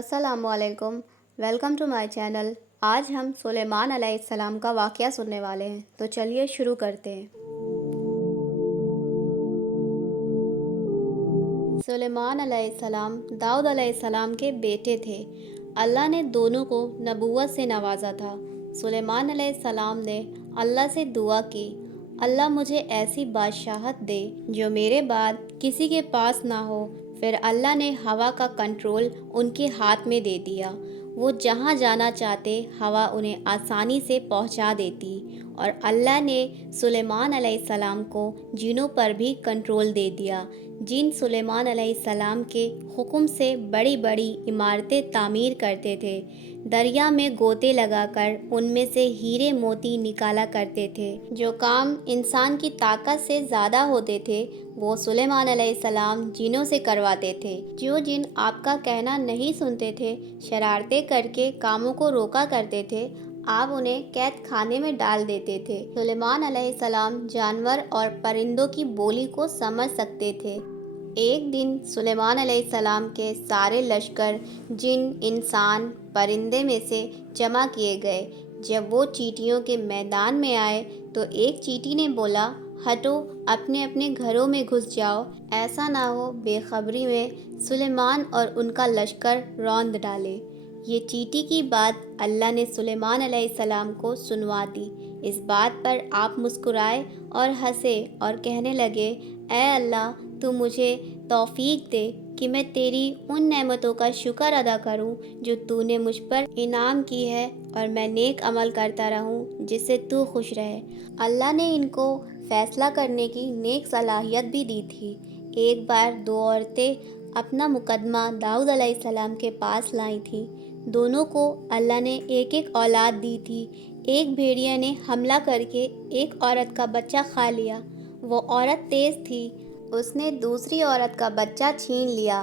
अस्सलामु अलैकुम। Welcome to my channel. आज हम सुलेमान अलैहिस्सलाम का वाक़या सुनने वाले हैं, तो चलिए शुरू करते हैं। सुलेमान अलैहिस्सलाम दाऊद अलैहिस्सलाम के बेटे थे। अल्लाह ने दोनों को नबूवत से नवाजा था। सुलेमान अलैहिस्सलाम ने अल्लाह से दुआ की, अल्लाह मुझे ऐसी बादशाहत दे जो मेरे बाद किसी के पास ना हो। फिर अल्लाह ने हवा का कंट्रोल उनके हाथ में दे दिया। वो जहाँ जाना चाहते हवा उन्हें आसानी से पहुँचा देती। और अल्लाह ने सुलेमान अलैहिस्सलाम को जिनों पर भी कंट्रोल दे दिया। जिन सुलेमान अलैहिस्सलाम के हुक्म से बड़ी बड़ी इमारतें तामीर करते थे, दरिया में गोते लगाकर उनमें से हीरे मोती निकाला करते थे। जो काम इंसान की ताकत से ज़्यादा होते थे वो सुलेमान अलैहिस्सलाम जिनों से करवाते थे। जो जिन आपका कहना नहीं सुनते थे, शरारतें करके कामों को रोका करते थे, आप उन्हें कैद खाने में डाल देते थे। सुलेमान अलैहिस्सलाम जानवर और परिंदों की बोली को समझ सकते थे। एक दिन सुलेमान अलैहिस्सलाम के सारे लश्कर जिन, इंसान, परिंदे में से जमा किए गए। जब वो चींटियों के मैदान में आए तो एक चींटी ने बोला, हटो, अपने अपने घरों में घुस जाओ, ऐसा ना हो बेखबरी में सुलेमान और उनका लश्कर रौंद डाले। ये चींटी की बात अल्लाह ने सुलेमान अलैहिस्सलाम को सुनवा दी। इस बात पर आप मुस्कुराए और हंसे और कहने लगे, ऐ अल्लाह, तू मुझे तौफीक दे कि मैं तेरी उन नेमतों का शुक्र अदा करूं जो तूने मुझ पर इनाम की है, और मैं नेक अमल करता रहूं जिससे तू खुश रहे। अल्लाह ने इनको फ़ैसला करने की नेक सलाहियत भी दी थी। एक बार दो औरतें अपना मुकदमा दाऊद अलैहिस्सलाम के पास लाई थीं। दोनों को अल्लाह ने एक एक औलाद दी थी। एक भेड़िया ने हमला करके एक औरत का बच्चा खा लिया। वो औरत तेज़ थी, उसने दूसरी औरत का बच्चा छीन लिया।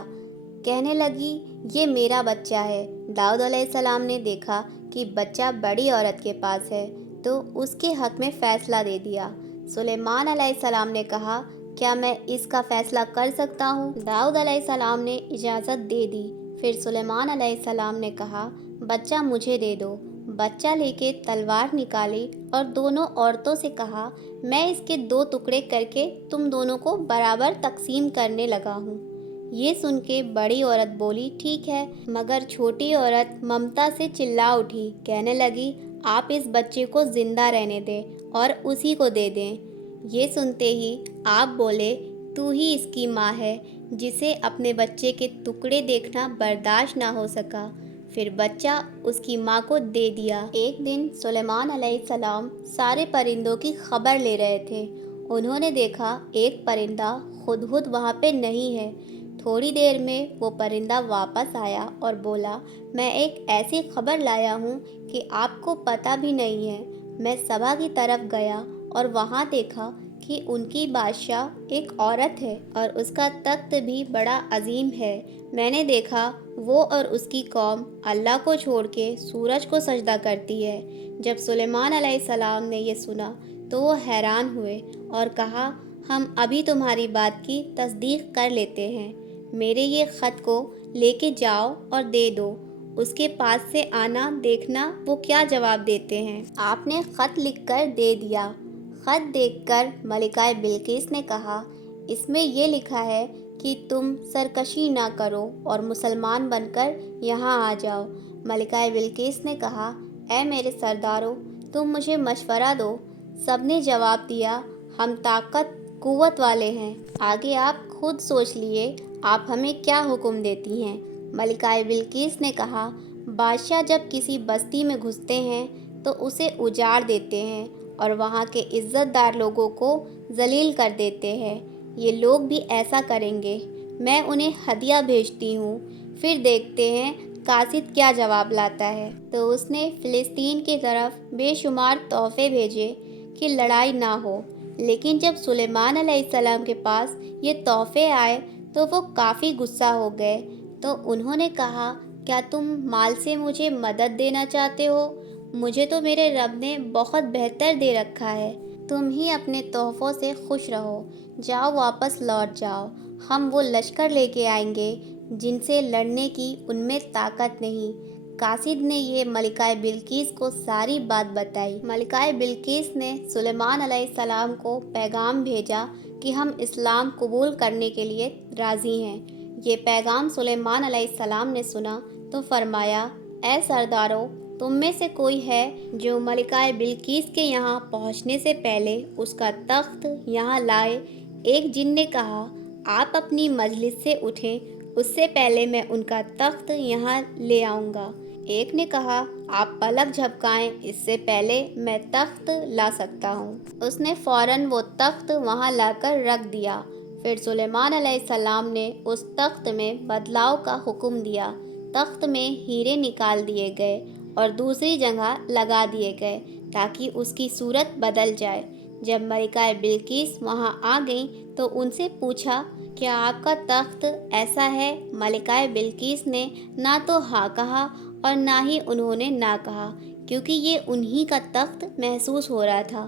कहने लगी, ये मेरा बच्चा है। दाऊद अलैहिस्सलाम ने देखा कि बच्चा बड़ी औरत के पास है तो उसके हक़ में फ़ैसला दे दिया। सुलेमान अलैहिस्सलाम ने कहा, क्या मैं इसका फ़ैसला कर सकता हूँ? दाऊद अलैहिस्सलाम ने इजाज़त दे दी। फिर सुलेमान अलैहिस्सलाम ने कहा, बच्चा मुझे दे दो। बच्चा लेके तलवार निकाली और दोनों औरतों से कहा, मैं इसके दो टुकड़े करके तुम दोनों को बराबर तकसीम करने लगा हूँ। ये सुन के बड़ी औरत बोली, ठीक है, मगर छोटी औरत ममता से चिल्ला उठी, कहने लगी, आप इस बच्चे को ज़िंदा रहने दें और उसी को दे दें। ये सुनते ही आप बोले, तू ही इसकी माँ है, जिसे अपने बच्चे के टुकड़े देखना बर्दाश्त ना हो सका। फिर बच्चा उसकी माँ को दे दिया। एक दिन सुलेमान अलैहिस्सलाम सारे परिंदों की खबर ले रहे थे। उन्होंने देखा एक परिंदा हुदहुद वहाँ पे नहीं है। थोड़ी देर में वो परिंदा वापस आया और बोला, मैं एक ऐसी खबर लाया हूँ कि आपको पता भी नहीं है। मैं सबा की तरफ गया और वहाँ देखा कि उनकी बादशाह एक औरत है और उसका तख्त भी बड़ा अजीम है। मैंने देखा वो और उसकी कौम अल्लाह को छोड़ के सूरज को सजदा करती है। जब सुलेमान अलैहिस्सलाम ने ये सुना तो वो हैरान हुए और कहा, हम अभी तुम्हारी बात की तस्दीक कर लेते हैं। मेरे ये ख़त को लेके जाओ और दे दो। उसके पास से आना, देखना वो क्या जवाब देते हैं। आपने ख़त लिखकर दे दिया। ख़त देखकर मलिका बिल्किस ने कहा, इसमें ये लिखा है कि तुम सरकशी ना करो और मुसलमान बनकर यहाँ आ जाओ। मलिका बिल्किस ने कहा, ऐ मेरे सरदारों, तुम मुझे मशवरा दो। सबने जवाब दिया, हम ताकत कुव्वत वाले हैं, आगे आप खुद सोच लिए, आप हमें क्या हुक्म देती हैं। मलिका बिल्किस ने कहा, बादशाह जब किसी बस्ती में घुसते हैं तो उसे उजाड़ देते हैं और वहाँ के इज़्ज़तदार लोगों को जलील कर देते हैं। ये लोग भी ऐसा करेंगे। मैं उन्हें हदिया भेजती हूँ, फिर देखते हैं कासिद क्या जवाब लाता है। तो उसने फ़िलिस्तीन की तरफ बेशुमार तोहफ़े भेजे कि लड़ाई ना हो। लेकिन जब सुलेमान अलैहिस्सलाम के पास ये तोहफ़े आए तो वो काफ़ी गुस्सा हो गए। तो उन्होंने कहा, क्या तुम माल से मुझे मदद देना चाहते हो? मुझे तो मेरे रब ने बहुत बेहतर दे रखा है। तुम ही अपने तोहफ़ों से खुश रहो। जाओ, वापस लौट जाओ। हम वो लश्कर लेके आएंगे जिनसे लड़ने की उनमें ताकत नहीं। कासिद ने ये मलिका बिल्किस को सारी बात बताई। मलिका बिल्किस ने सुलेमान अलैहिस्सलाम को पैगाम भेजा कि हम इस्लाम कबूल करने के लिए राज़ी हैं। ये पैगाम सुलेमान अलैहिस्सलाम ने सुना तो फरमाया, ए सरदारों, तुम में से कोई है जो मलिका बिल्किस के यहाँ पहुँचने से पहले उसका तख्त यहाँ लाए। एक जिन ने कहा, आप अपनी मजलिस से उठें, उससे पहले मैं उनका तख्त यहाँ ले आऊँगा। एक ने कहा, आप पलक झपकाएं, इससे पहले मैं तख्त ला सकता हूँ। उसने फ़ौरन वो तख्त वहाँ लाकर रख दिया। फिर सुलेमान अलैहिस्सलाम ने उस तख्त में बदलाव का हुक्म दिया। तख्त में हीरे निकाल दिए गए और दूसरी जगह लगा दिए गए ताकि उसकी सूरत बदल जाए। जब मलिका बिल्किस वहाँ आ गई तो उनसे पूछा, क्या आपका तख्त ऐसा है? मलिका बिल्किस ने ना तो हाँ कहा और ना ही उन्होंने ना कहा, क्योंकि ये उन्हीं का तख्त महसूस हो रहा था।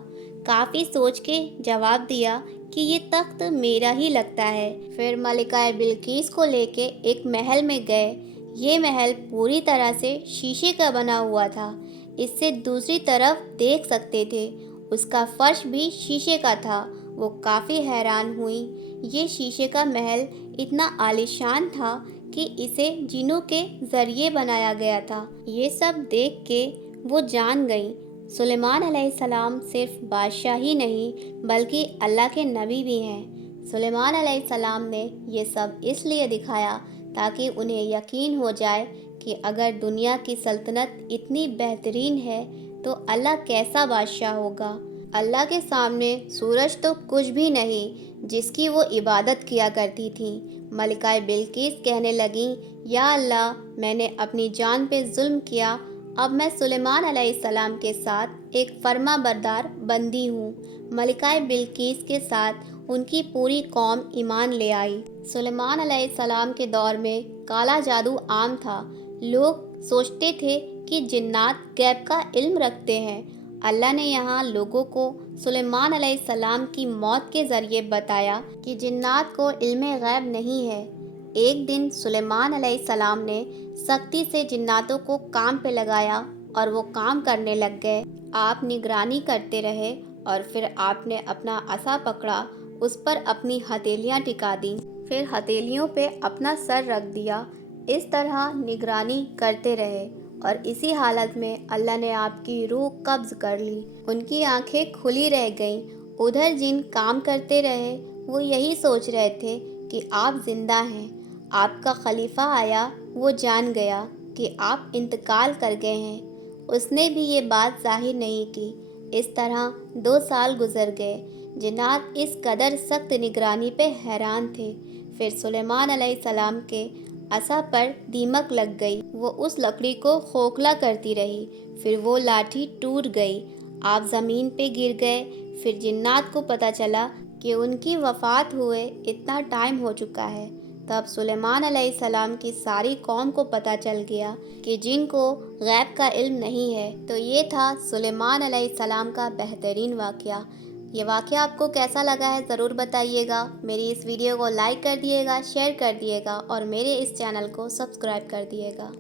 काफ़ी सोच के जवाब दिया कि ये तख्त मेरा ही लगता है। फिर मलिका बिल्किस को लेके एक महल में गए। ये महल पूरी तरह से शीशे का बना हुआ था। इससे दूसरी तरफ देख सकते थे। उसका फर्श भी शीशे का था। वो काफ़ी हैरान हुई। ये शीशे का महल इतना आलीशान था कि इसे जिनों के ज़रिए बनाया गया था। ये सब देख के वो जान गई, सुलेमान अलैहिस्सलाम सिर्फ बादशाह ही नहीं बल्कि अल्लाह के नबी भी हैं। सुलेमान अलैहिस्सलाम ने ये सब इसलिए दिखाया ताकि उन्हें यकीन हो जाए कि अगर दुनिया की सल्तनत इतनी बेहतरीन है तो अल्लाह कैसा बादशाह होगा। अल्लाह के सामने सूरज तो कुछ भी नहीं जिसकी वो इबादत किया करती थी। मलिका बिल्किस कहने लगी, या अल्लाह, मैंने अपनी जान पे जुल्म किया। अब मैं सुलेमान अलैहिस्सलाम के साथ एक फर्मा बरदार बंदी हूँ। मलिका बिल्किस के साथ उनकी पूरी कौम ईमान ले आई। सुलेमान अलैहिस्सलाम के दौर में काला जादू आम था। लोग सोचते थे कि जिन्नात गैब का इल्म रखते हैं। अल्लाह ने यहाँ लोगों को सुलेमान अलैहिस्सलाम की मौत के ज़रिए बताया कि जिन्नात को इल्म गैब नहीं है। एक दिन सुलेमान अलैहिस्सलाम ने सख्ती से जिन्नातों को काम पे लगाया और वो काम करने लग गए। आप निगरानी करते रहे और फिर आपने अपना असा पकड़ा, उस पर अपनी हथेलियाँ टिका दी, फिर हथेलियों पे अपना सर रख दिया। इस तरह निगरानी करते रहे और इसी हालत में अल्लाह ने आपकी रूह कब्ज़ कर ली। उनकी आंखें खुली रह गईं। उधर जिन काम करते रहे, वो यही सोच रहे थे कि आप ज़िंदा हैं। आपका खलीफा आया, वो जान गया कि आप इंतकाल कर गए हैं। उसने भी ये बात ज़ाहिर नहीं की। इस तरह 2 साल गुजर गए। जिन्नात इस कदर सख्त निगरानी पे हैरान थे। फिर सुलेमान अलैहिस्सलाम के असा पर दीमक लग गई। वो उस लकड़ी को खोखला करती रही, फिर वो लाठी टूट गई। आप ज़मीन पे गिर गए। फिर जिन्नात को पता चला कि उनकी वफ़ात हुए इतना टाइम हो चुका है। तब सुलेमान अलैहिस्सलाम की सारी कौम को पता चल गया कि जिनको गैब का इल्म नहीं है। तो ये था सुलेमान अलैहिस्सलाम का बेहतरीन वाक़या। ये वाक़या आपको कैसा लगा है ज़रूर बताइएगा। मेरी इस वीडियो को लाइक कर दिएगा, शेयर कर दिएगा और मेरे इस चैनल को सब्सक्राइब कर दिएगा।